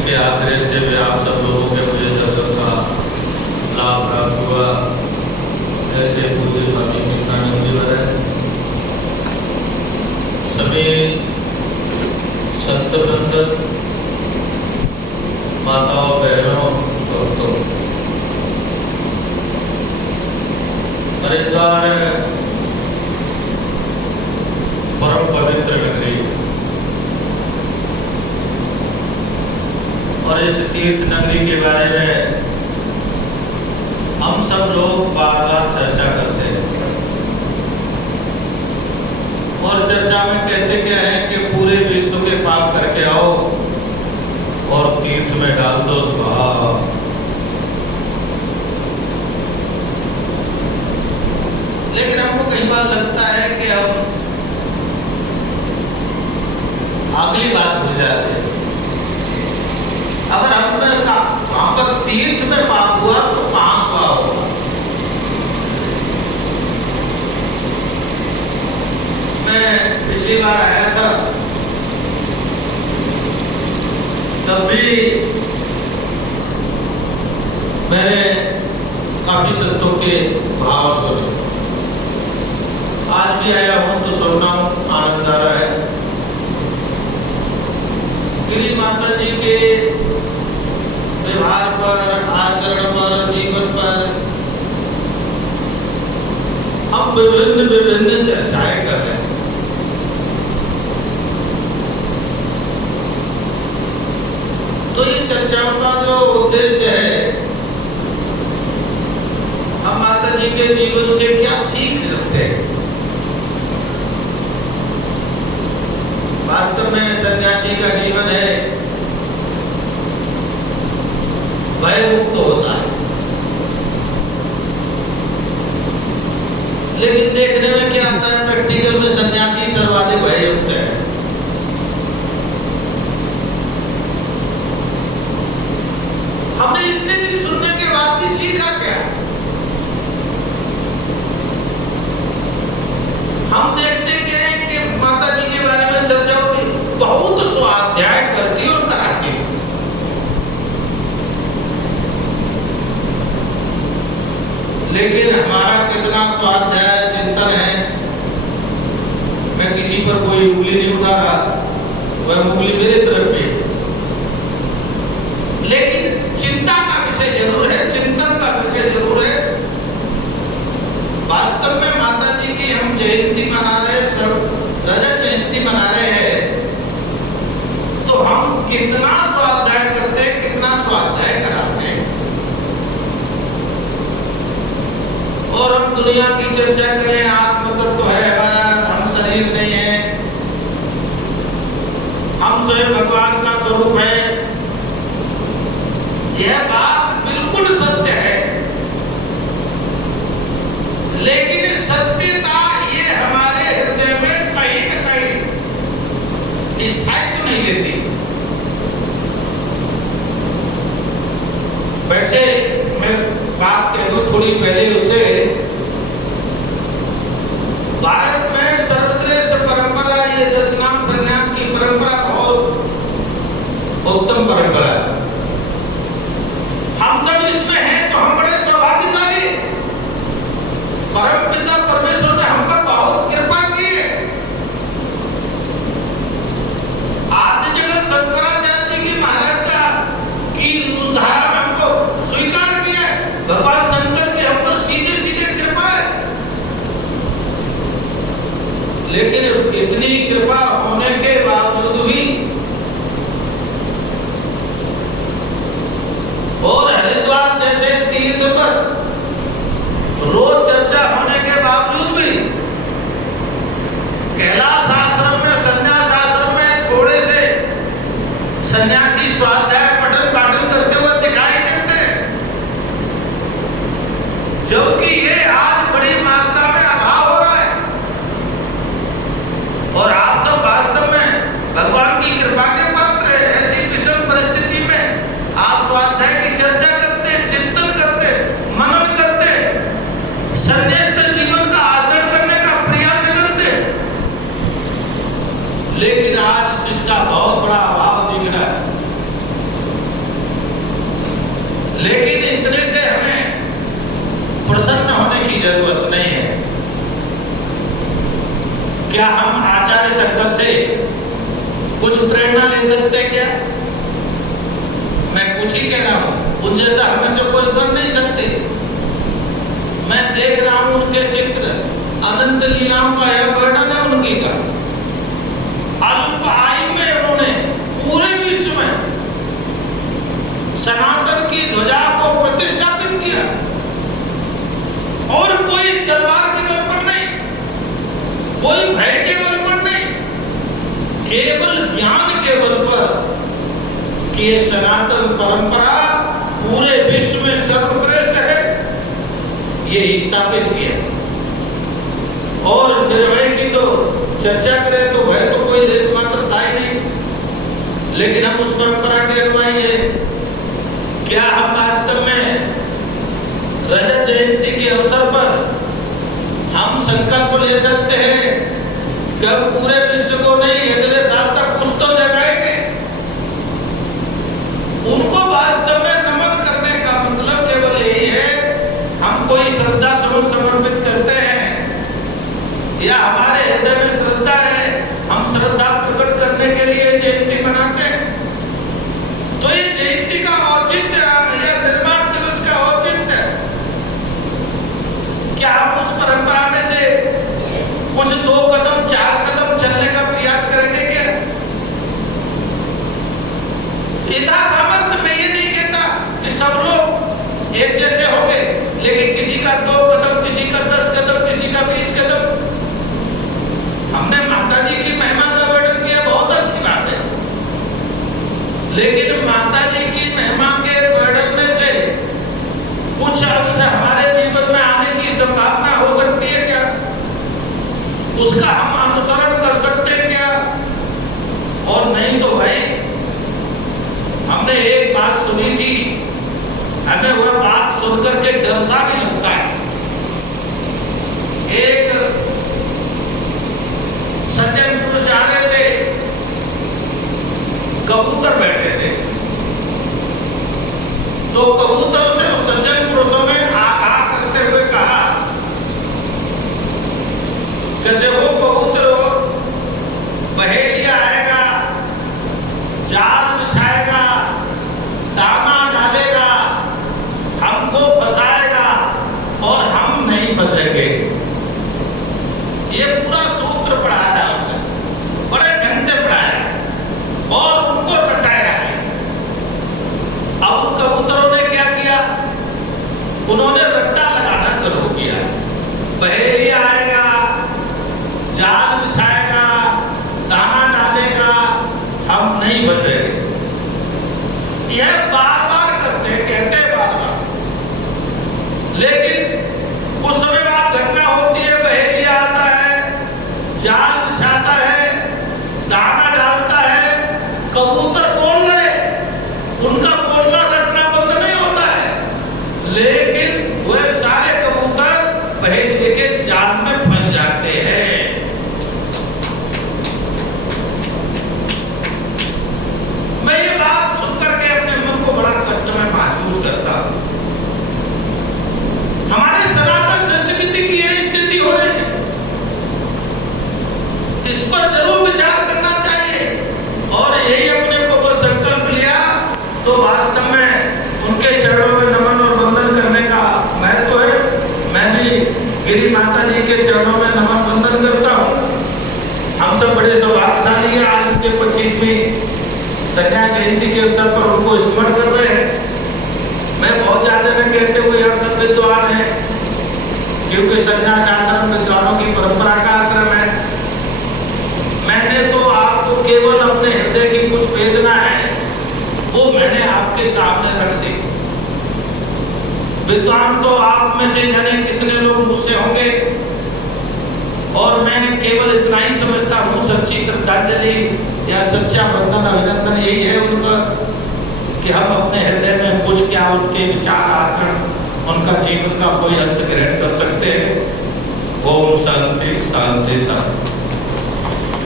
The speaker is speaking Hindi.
जिनके आग्रह से वे आप सब लोगों के मुझे दर्शन का लाभ प्राप्त हुआ, ऐसे पूज्य स्वामी कृष्णानंद जी महाराज, सभी संत वृंद, माताओं बहनों भक्तों, हरिद्वार परम पवित्र नगरी और इस तीर्थ नगरी के बारे में हम सब लोग बार बार चर्चा करते हैं और चर्चा में कहते क्या है कि पूरे विश्व के पाप करके आओ और तीर्थ में डाल दो स्वाहा। लेकिन हमको कई बार लगता है कि हम अगली बात भूल जाते हैं। अगर हम पर तीर्थ में पाप हुआ तो कहां स्वाहा होगा? मैं पिछली बार आया था, तब भी मैंने काफी संतों के भाव सुने। आज भी आया हूं तो सुन रहा हूं, आनंद आ रहा है। गिरी माता जी के व्यवहार पर, आचरण पर, जीवन पर हम विभिन्न चर्चाएं कर रहे हैं। तो ये चर्चाओं का जो उद्देश्य है, हम माता जी के जीवन से क्या सीख सकते हैं। वास्तव में सन्यासी का जीवन है भय मुक्त होता है, लेकिन देखने में क्या आता है, प्रैक्टिकल में सन्यासी सर्वाधिक भययुक्त है। हमने इतने दिन सुनने के बाद भी सीखा क्या? हम देखते क्या है कि माता जी के बारे में चर्चा होती, बहुत स्वाध्याय करती और कराती, लेकिन हमारा कितना स्वाध्याय चिंतन है। मैं किसी पर कोई उंगली नहीं उठा रहा, वह उंगली मेरे तरफ पे, लेकिन चिंता का विषय जरूर है, चिंतन का विषय जरूर है। वास्तव में माता जी की हम जयंती मना रहे, सब रजत जयंती मना रहे हैं, तो हम कितना स्वाध्याय करते हैं, कितना स्वाध्याय कराते हैं। और हम दुनिया की चर्चा करें, आत्म तत्व है हमारा, हम शरीर नहीं है, हम स्वयं भगवान का स्वरूप है, यह बात बिल्कुल सत्य है। लेकिन सत्यता ये हमारे हृदय में कहीं न कहीं स्थायित्व नहीं लेती। वैसे मैं बात कह दूं थोड़ी पहले उसे, भारत में सर्वश्रेष्ठ परंपरा ये 10 नाम संन्यास की परंपरा बहुत उत्तम परंपरा है। हम सब इसमें हैं तो हम बड़े सौभाग्यशाली। परमपिता परमेश्वर ने हम पर बहुत कृपा की है। आदि जगत शंकराचार्य की महाराज का की उस धारा में हमको स्वीकार किया है। भगवान शंकर की हम पर सीधे सीधे कृपा है। लेकिन इतनी कृपा होने के बावजूद भी और हरिद्वार जैसे तीर्थ पर रोज चर्चा होने के बावजूद भी कैलाश आश्रम में, संन्यास आश्रम में थोड़े से सन्यासी स्वाध्याय पठन पाठन करते हुए दिखाई देते हैं, जबकि ये आज बड़ी मात्रा में अभाव हो रहा है। और आप सब वास्तव में भगवान की कृपा के पात्र है। ऐसी विषम परिस्थिति में आप स्वाध्याय की चर्चा करते, चिंतन करते, मनन करते, संन्यास्त जीवन का आचरण करने का प्रयास करते, लेकिन आज इसका बहुत बड़ा अभाव दिख रहा है। लेकिन इतने से हमें प्रसन्न होने की जरूरत नहीं है। क्या हम आचार्य शंकर से कुछ प्रेरणा ले सकते हैं क्या? मैं कुछ ही कह रहा हूं, उन जैसा हमें से कोई बन नहीं सकते। मैं देख रहा हूं उनके चित्र, अनंत लीलाओं का यह वर्णन है उनकी का। अल्प आयु में उन्होंने पूरे विश्व में सनातन की ध्वजा को प्रतिष्ठापित किया, और कोई तलवार के बल पर नहीं, कोई भय के बल पर नहीं, केवल ज्ञान के बल पर कि ये सनातन परंपरा पूरे विश्व में सर्वश्रेष्ठ है, ये स्थापित किया। और निर्भय की तो चर्चा करें तो भय तो कोई देश मात्र था ही नहीं, लेकिन हम उस परंपरा के अनुयायी हैं। क्या हम वास्तव में रजत जयंती के अवसर पर हम संकल्प ले सकते हैं कि हम पूरे विश्व को नहीं, अगले साल तक कुछ तो जगाएंगे? उनको वास्तव में नमन करने का मतलब केवल यही है, हम कोई श्रद्धा सुमन समर्पित करते हैं या हमारे हृदय में श्रद्धा है, हम श्रद्धा प्रकट करने के लिए जयंती मनाते हैं। तो ये जयंती का औचित्य या निर्माण दिवस का औचित्य, क्या हम उस परंपरा में से कुछ 2 कदम 4 कदम चलने का प्रयास करेंगे क्या? इतना सामर्थ्य मैं ये नहीं कहता कि सब लोग एक जैसे होंगे, लेकिन किसी का 2 कदम, किसी का 10 कदम, किसी का 20 कदम। हमने माता जी की महिमा का वर्णन किया, बहुत अच्छी बात है, लेकिन माता जी की महिमा के वर्णन में से कुछ अंश हमारे जीवन में आने की संभावना हो सकती है क्या? उसका हम अनुसरण कर सकते हैं क्या? और नहीं तो भाई, हमने एक बात सुनी थी, हमें वह बात सुनकर के डर सा भी लगता है। एक सज्जन पुरुष आ रहे थे, कबूतर बैठे थे, तो कबूतर से उस सज्जन पुरुषों ने आ करते हुए कहा कि देखो कबूतरों, बहेलिया आएगा, जाल बिछाएगा, दाना डालेगा, हमको फंसाएगा और हम नहीं फंसेंगे। ये पूरा सूत्र पढ़ाया उसने, बड़े ढंग से पढ़ाया और उनको रटाया। अब कबूतरों ने क्या किया? उन्होंने रट्टा लगाना शुरू किया। बहेलिया आएगा, जाल बिछाएगा, दाना डालेगा, हम नहीं बचेंगे। यह बार बार कहते बार बार, लेकिन उस समय वहां घटना होती है, बहेलिया आता है, जाल बिछाता है, दाना डालता है, कबूतर बोल रहे, उनका बोलना रटना बंद नहीं होता है, लेकिन वह सारे कबूतर बहेलिए के जाल में फंस जाते हैं। मैं ये बात सुनकर के अपने मन को बड़ा कष्ट में महसूस करता हूं। हमारे सनातन संस्कृति की यह स्थिति हो रही है, इस पर जरूर विचार करना चाहिए। और यही अपने को बस संकल्प लिया तो वास्तव में उनके चरणों में नमन और वंदन करने का महत्व है। मैं भी गिरी माता जी के चरणों में नमन वंदन करता हूँ। हम सब बड़े सौभाग्यशाली हैं, आज उनके 25वीं संज्ञा जयंती के अवसर पर उनको स्मरण कर रहे हैं। मैं बहुत ज्यादा न कहते हुए यह सब विद्वान है, क्योंकि संन्यास आश्रम विद्वानों की परंपरा का आश्रम है। मैंने तो आपको केवल अपने हृदय की कुछ वेदना है वो मैंने आपके सामने रख दी। विद्वान तो आप में से जाने कितने लोग मुझसे होंगे, और मैं केवल इतना ही समझता हूँ, सच्ची श्रद्धांजलि या सच्चा वंदन अभिनंदन यही है उनका कि हम अपने हृदय में कुछ क्या उनके विचार आचरण, उनका जीवन का कोई अंश ग्रहण कर सकते हैं। ओम शांति शांति शांति।